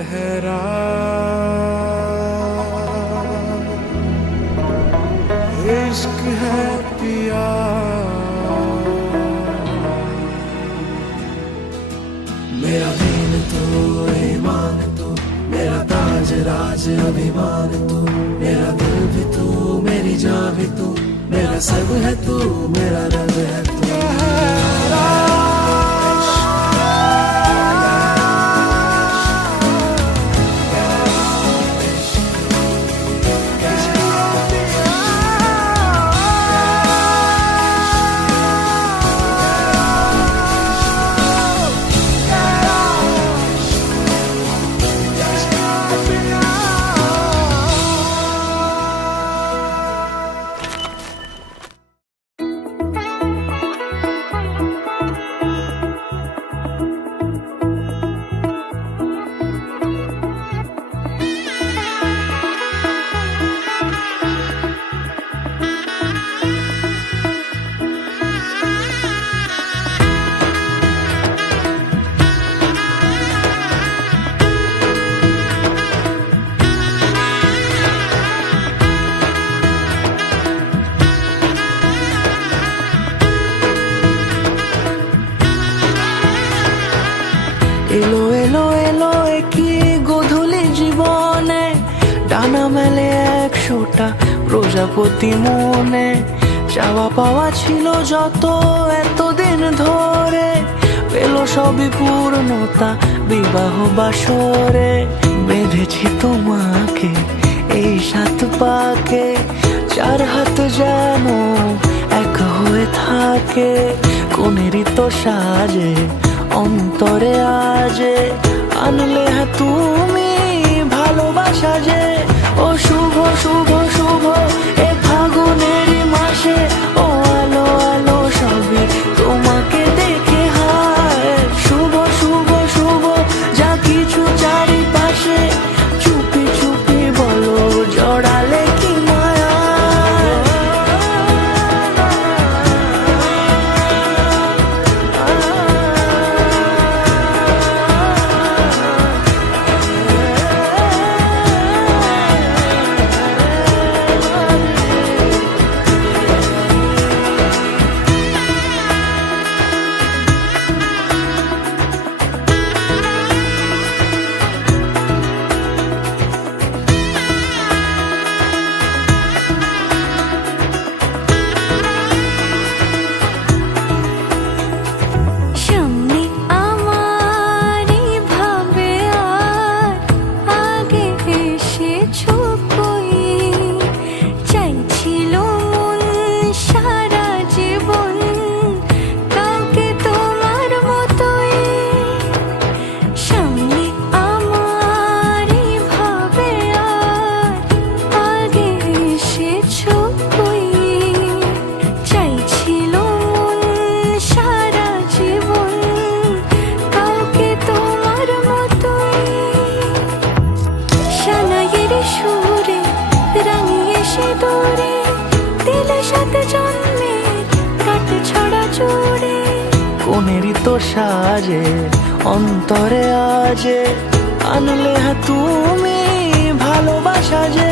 सेहरा इश्क है पिया मेरा दीन तू ईमान तू मेरा ताज राज अभिमान तू मेरा दिल भी तू मेरी जान भी तू मेरा सब है तू मेरा रब है तू এলো এলো এলো একই গোধূলি জীবনে ডানা মেলে 100টা প্রজাপতি মনে চাওয়া পাওয়া ছিল যত এতদিন ধরে পেল সবই পূর্ণতা বিবাহ বাসরে বেঁধেছি তোমাকে এই 7 পাকে 4 হাত যেন এক হয়ে থাকে কোনেরই তো সাজে অন্তরে আজে আনলে তুমি ভালোবাসা যে ও শুভ শুভ শুভ এ ফাগুনেরই মাসে ও আলো আলো সবে তোমাকে দেখে হায় শুভ শুভ শুভ যা কিছু চারিপাশে চুপি চুপি বলো জড়ালে কি মায়া কোনেরই তো সাজে অন্তরে আজে আনলে তুমি ভালোবাসা যে